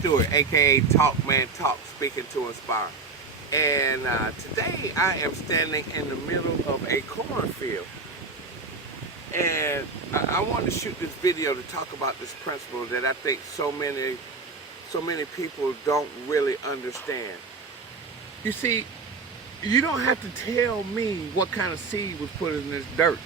Stewart, aka TalkManTalk, speaking to inspire. And today I am standing in the middle of a cornfield. And I wanted to shoot this video to talk about this principle that I think so many people don't really understand. You see, you don't have to tell me what kind of seed was put in this dirt.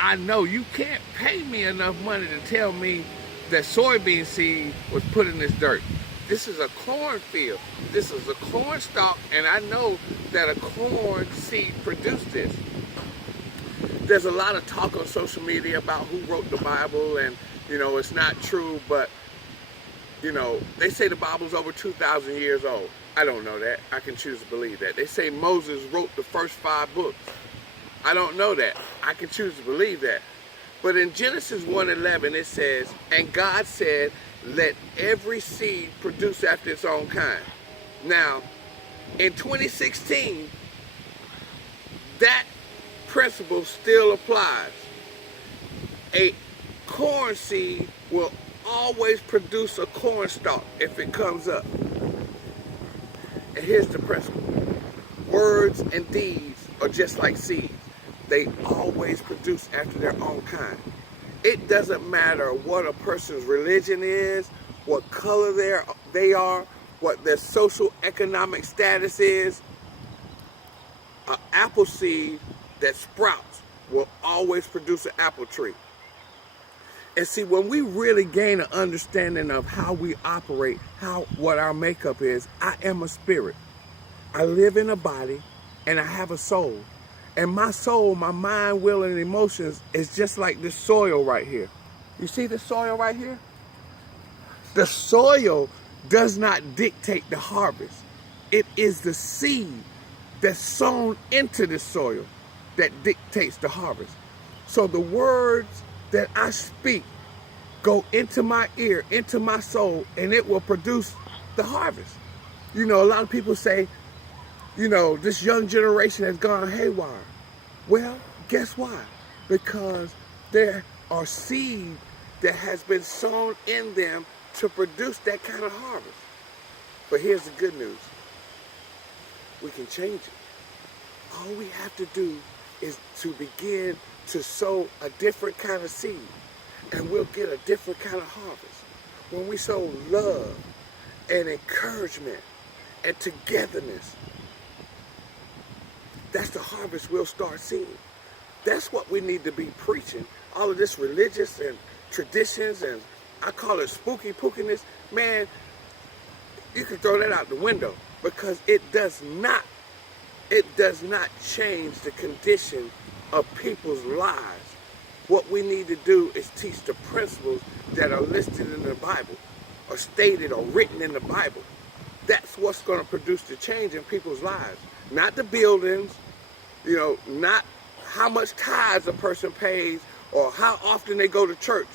I know you can't pay me enough money to tell me that soybean seed was put in this dirt. This is a cornfield. This is a corn stalk, and I know that a corn seed produced this. There's a lot of talk on social media about who wrote the Bible, and it's not true, but they say the Bible's over 2,000 years old. I don't know that. I can choose to believe that. They say Moses wrote the first 5 books. I don't know that. I can choose to believe that. But in Genesis 1:11 it says, "And God said, let every seed produce after its own kind." Now, in 2016, that principle still applies. A corn seed will always produce a corn stalk if it comes up. And here's the principle. Words and deeds are just like seeds. They always produce after their own kind. It doesn't matter what a person's religion is, what color they are, what their social economic status is. An apple seed that sprouts will always produce an apple tree. And see, when we really gain an understanding of how we operate, what our makeup is, I am a spirit. I live in a body and I have a soul. And my soul, my mind, will, and emotions is just like this soil right here. You see the soil right here? The soil does not dictate the harvest. It is the seed that's sown into the soil that dictates the harvest. So the words that I speak go into my ear, into my soul, and it will produce the harvest. A lot of people say, this young generation has gone haywire. Well, guess why? Because there are seeds that has been sown in them to produce that kind of harvest. But here's the good news. We can change it. All we have to do is to begin to sow a different kind of seed, and we'll get a different kind of harvest. When we sow love and encouragement and togetherness, that's the harvest we'll start seeing. That's what we need to be preaching. All of this religious and traditions, and I call it spooky pookiness, man, you can throw that out the window, because it does not change the condition of people's lives. What we need to do is teach the principles that are listed in the Bible, or stated or written in the Bible. That's what's going to produce the change in people's lives. Not the buildings, not how much tithes a person pays or how often they go to church.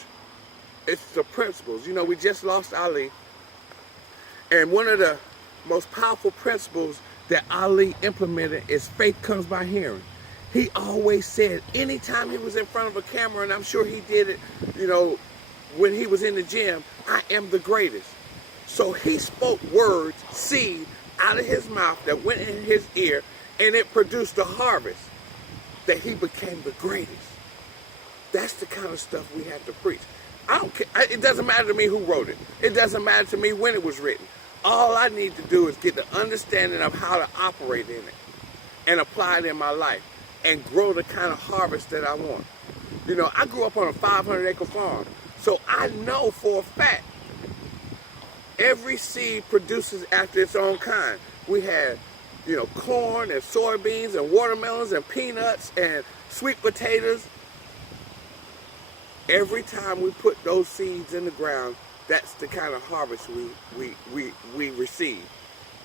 It's the principles. We just lost Ali. And one of the most powerful principles that Ali implemented is faith comes by hearing. He always said, anytime he was in front of a camera, and I'm sure he did it, when he was in the gym, I am the greatest. So he spoke words, seed, out of his mouth that went in his ear, and it produced a harvest that he became the greatest. That's the kind of stuff we have to preach. I don't care. It doesn't matter to me who wrote it. It doesn't matter to me when it was written. All I need to do is get the understanding of how to operate in it and apply it in my life and grow the kind of harvest that I want. I grew up on a 500-acre farm, so I know for a fact every seed produces after its own kind. We had, corn and soybeans and watermelons and peanuts and sweet potatoes. Every time we put those seeds in the ground, that's the kind of harvest we receive.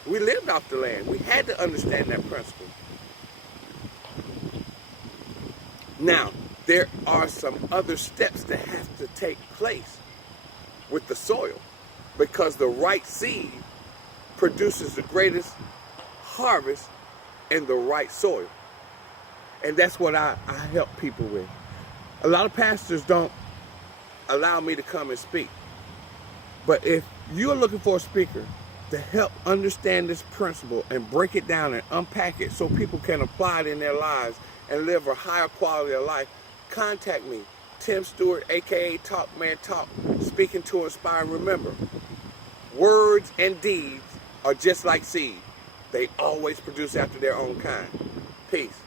We lived off the land. We had to understand that principle. Now, there are some other steps that have to take place with the soil, because the right seed produces the greatest harvest in the right soil. And that's what I help people with. A lot of pastors don't allow me to come and speak. But if you're looking for a speaker to help understand this principle and break it down and unpack it so people can apply it in their lives and live a higher quality of life, contact me, Tim Stewart, aka TalkManTalk, speaking to inspire. Remember, words and deeds are just like seed. They always produce after their own kind. Peace.